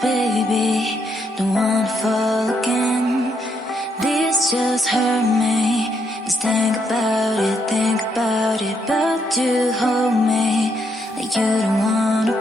baby, don't wanna fall again. This just hurt me. Just think about it, but you hold me like you don't wanna